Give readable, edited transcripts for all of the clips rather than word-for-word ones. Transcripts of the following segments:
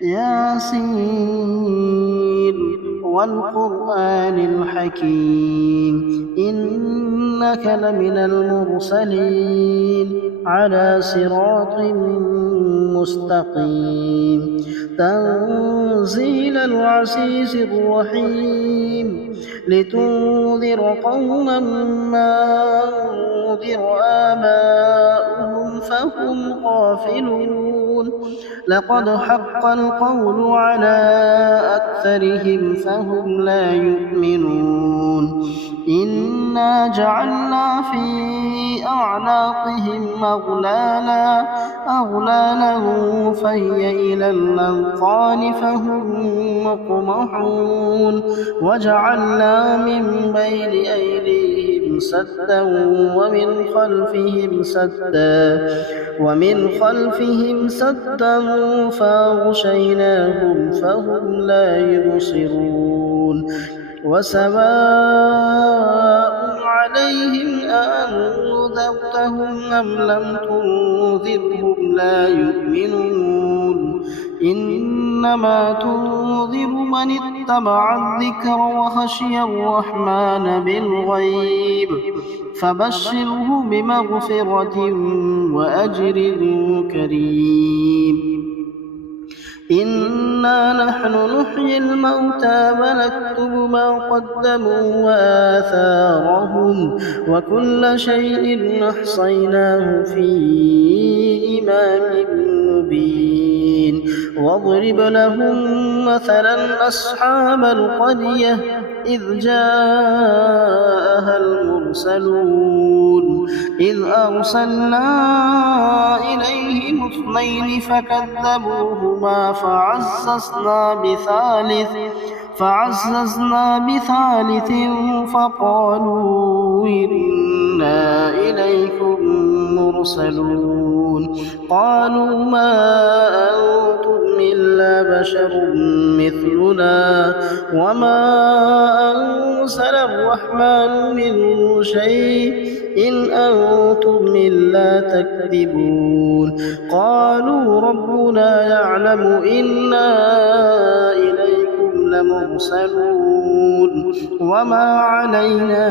ياسين والقرآن الحكيم إنك لمن المرسلين على صراط مستقيم تنزيل العزيز الرحيم لتنذر قوما ما أنذر آباؤهم فهم غافلون لقد حق القول على أكثرهم فهم لا يؤمنون إنا جعلنا في أعناقهم أغلالا فهي إلى الأذقان فهم مقمحون وجعلنا من بين أيديهم سدا ومن خلفهم سدا فأغشيناهم فهم لا يبصرون وسواء عليهم أأنذرتهم أم لم تنذرهم لا يؤمنون إنما تنذر من اتبع الذكر وخشي الرحمن بالغيب فبشره بمغفرة وأجر كريم إنا نحن نحيي الموتى ونكتب ما قدموا وآثارهم وكل شيء أحصيناه في إمام مبين واضرب لهم مثلا أصحاب القرية إذ جاءها المرسلون إذ أرسلنا إليهم اثنين فكذبوهما فعززنا بثالث فقالوا إنا إليكم مرسلون قالوا ما أنتم إلا بشر مثلنا وما أنزل الرحمن من شيء إن أنتم إلا تكذبون قالوا ربنا يعلم إنا إليكم لمرسلون وما علينا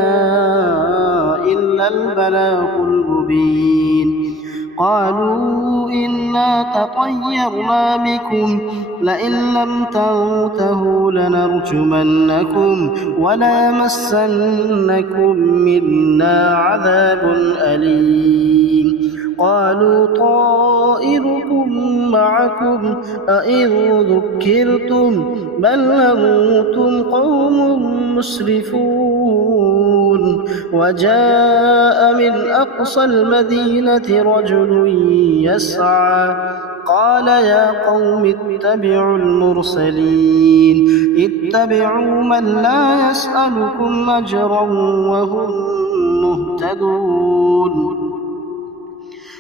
إلا البلاغ المبين قالوا إنا تطيرنا بكم لئن لم تنتهوا لنرجمنكم وليمسنكم منا عذاب أليم قالوا طائركم معكم أئن ذكرتم بل أنتم قوم مسرفون وجاء من أقصى المدينة رجل يسعى قال يا قوم اتبعوا المرسلين اتبعوا من لا يسألكم أجرا وهم مهتدون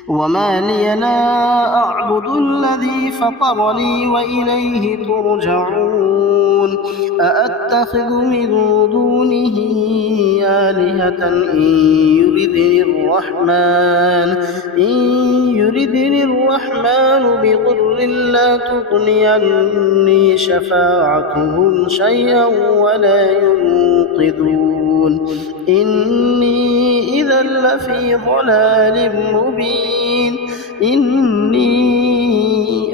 وما لي لا أعبد الذي فطرني وإليه ترجعون أأتخذ من دونه آلهة إن يردني الرحمن بضر لا تغني عني شفاعتهم شيئا ولا ينقذون إني إذا لفي ضلال مبين إني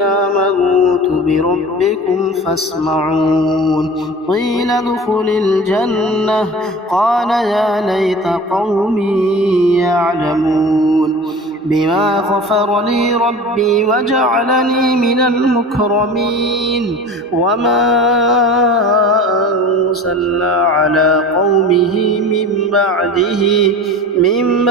آمنت بربكم فاسمعون قيل ادخل الجنة قال يا ليت قومي يعلمون بما غفر لي ربي وجعلني من المكرمين وما أرسلنا على قومه من بعده من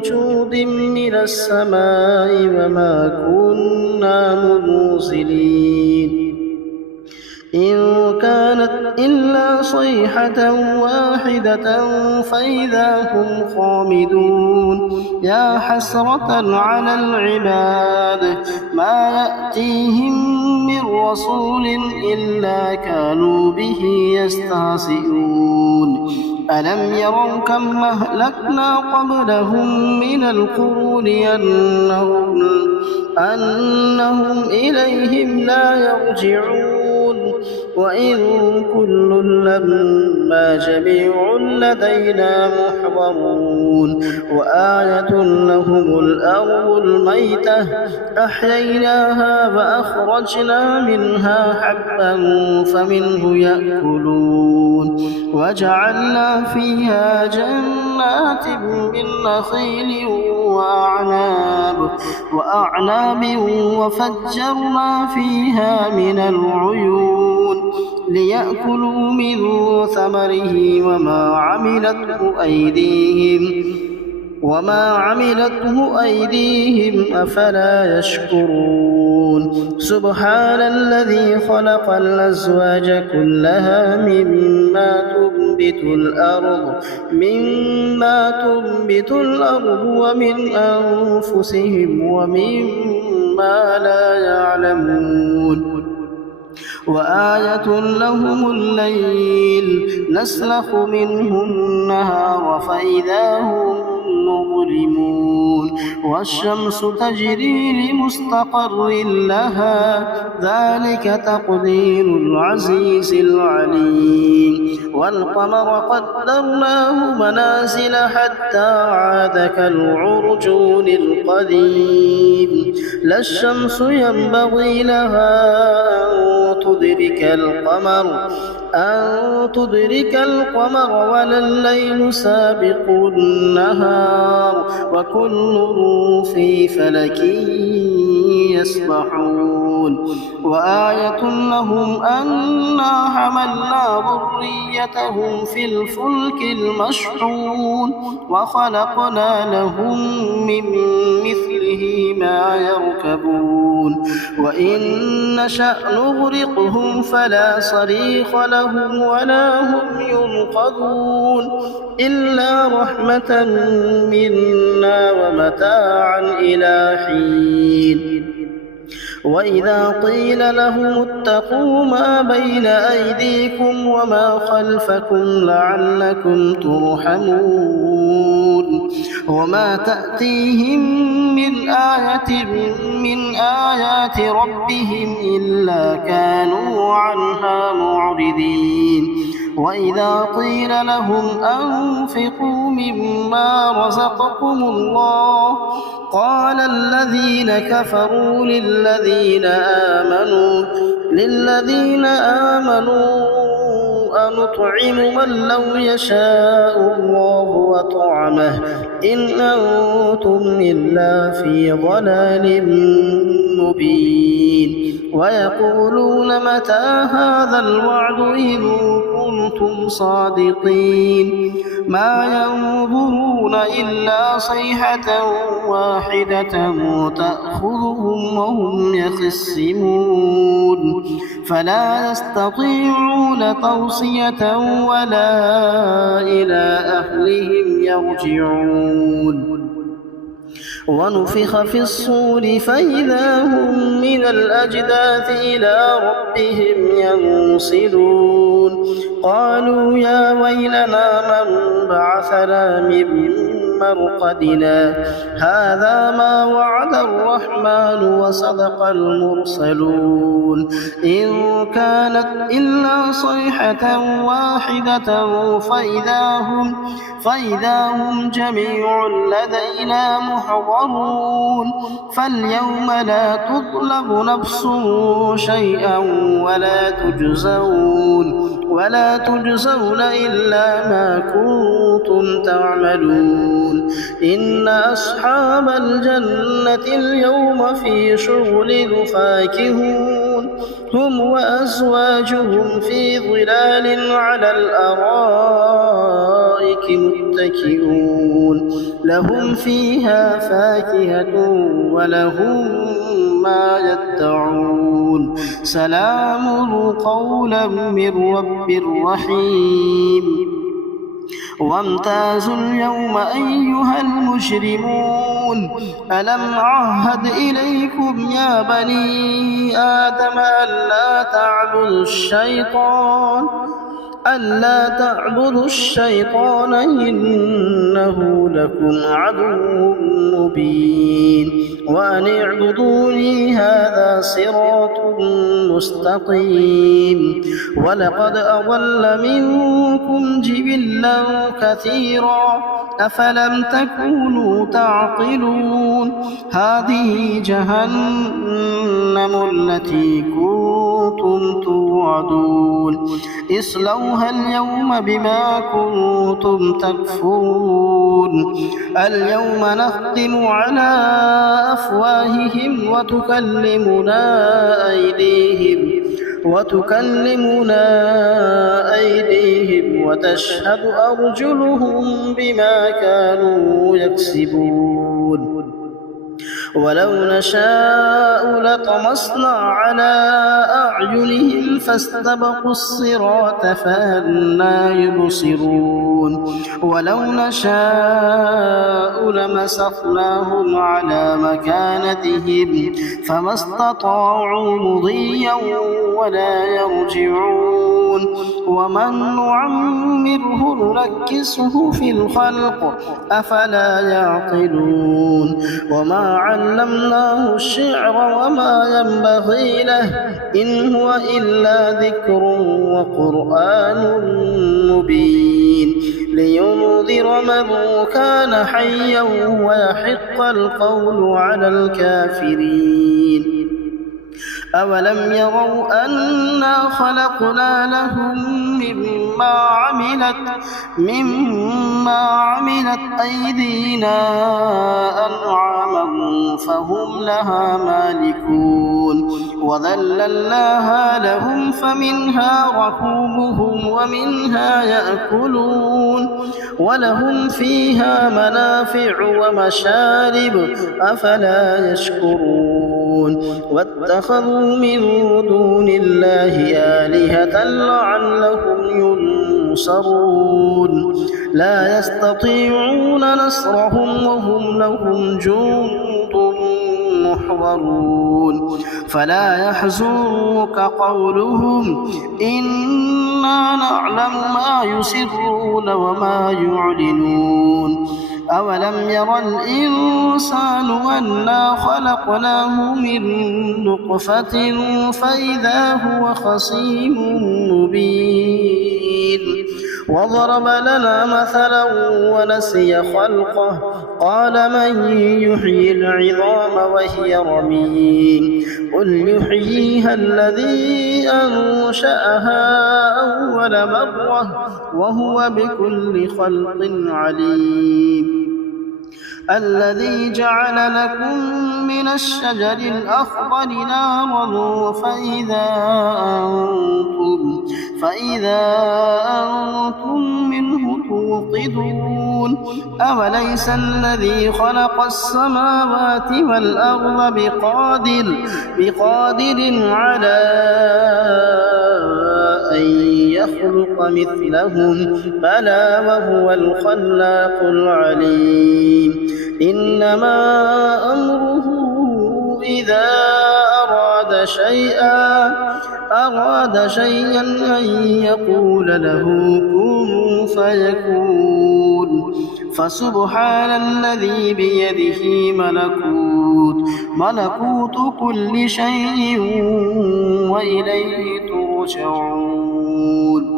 وجود من السماء وما كنا منزلين إن كانت إلا صيحة واحدة فإذا هم خامدون يا حسرة على العباد ما يأتيهم من رسول إلا كانوا به يستهزئون ألم يروا كم أهلكنا قبلهم من القرون أنهم إليهم لا يرجعون وإن كل لما جميع لدينا محضرون وآية لهم الأرض الميتة أحييناها فأخرجنا منها حبا فمنه يأكلون وجعلنا فيها جنات من نخيل وأعناب وفجرنا فيها من العيون ليأكلوا من ثمره وما عملته أيديهم أفلا يشكرون سبحان الذي خلق الأزواج كلها مما تنبت الأرض ومن أنفسهم ومما لا يعلمون وآية لهم الليل نسلخ منه النهار فإذا هم مظلمون والشمس تجري لمستقر لها ذلك تقدير العزيز العليم والقمر قدرناه منازل حتى عاد كالعرجون القديم لا الشمس ينبغي لها أن تدرك القمر ولا الليل سابق النهار وكل في فلك يسبحون وآية لهم أنا حملنا ذريتهم في الفلك المشحون وخلقنا لهم من مثله ما يركبون وإن نشأ نغرقهم فلا صريخ لهم ولا هم ينقذون إلا رحمة منا ومتاعا إلى حين وإذا قيل لهم اتقوا ما بين أيديكم وما خلفكم لعلكم ترحمون وما تأتيهم من آية من آيات ربهم إلا كانوا عنها معرضين وإذا قيل لهم أنفقوا مما رزقكم الله قال الذين كفروا للذين آمنوا أنطعم من لو يشاء الله وطعمه إن أنتم إلا في ضلال مبين ويقولون متى هذا الوعد إن كنتم صادقين ما ينظرون إلا صيحة واحدة تأخذهم وهم يخصمون فلا يستطيعون توصية ولا إلى أهلهم يرجعون ونفخ في الصور فإذا هم من الأجداث إلى ربهم ينصلون قالوا يا ويلنا من بعثنا من مرقدنا هذا ما وعد الرحمن وصدق المرسلون إن كانت إلا صيحة واحدة فإذا هم جميع لدينا محضرون فاليوم لا تظلم نفس شيئا ولا تجزون إلا ما كنتم تعملون إن أصحاب الجنة اليوم في شغل فاكهون هم وأزواجهم في ظلال على الأرائك متكئون لهم فيها فاكهة ولهم ما يدعون سلام قولا من رب رحيم وامتازوا اليوم أيها المجرمون ألم أعهد إليكم يا بني آدم ألا تعبدوا الشيطان ألا تعبدوا الشيطان إنه لكم عدو مبين وأن اعبدوني هذا صراط مستقيم ولقد أضل منكم جبلا كثيرا أفلم تكونوا تعقلون هذه جهنم التي كنتم توعدون اصلوها اليوم بما كنتم تكفرون اليوم نختم على أفواههم وتكلمنا أيديهم وتشهد أرجلهم بما كانوا يكسبون ولو نشاء لطمسنا على أعينهم فاستبقوا الصراط فأنى يبصرون ولو نشاء لمسخناهم على مكانتهم فما استطاعوا مضيا ولا يرجعون ومن نعمره ننكسه في الخلق أفلا يعقلون وما علمناه الشعر وما ينبغي له إن هو إلا ذكر وقرآن مبين لينذر من كان حيا ويحق القول على الكافرين أولم يروا أنا خلقنا لهم مما عملت أيدينا أنعاما فهم لها مالكون وذللناها لهم فمنها ركوبهم ومنها يأكلون ولهم فيها منافع ومشارب أفلا يشكرون واتخذوا من دون الله آلهة لعلهم ينصرون لا يستطيعون نصرهم وهم لهم جند محضرون فلا يحزنك قولهم إنا نعلم ما يسرون وما يعلنون أولم ير الإنسان أنا خلقناه من نطفة فإذا هو خصيم مبين وضرب لنا مثلا ونسي خلقه قال من يحيي العظام وهي رميم قل يحييها الذي أنشأها أول مرة وهو بكل خلق عليم الذي جعل لكم من الشجر الأخضر نارا فإذا أنتم منه توقدون أوليس الذي خلق السماوات والأرض بقادر على أن يخلق مثلهم بلى وهو الخلاق العليم إنما أمره إذا أراد شيئا أن يقول له كن فيكون فسبحان الذي بيده ملكوت كل شيء وإليه ترجعون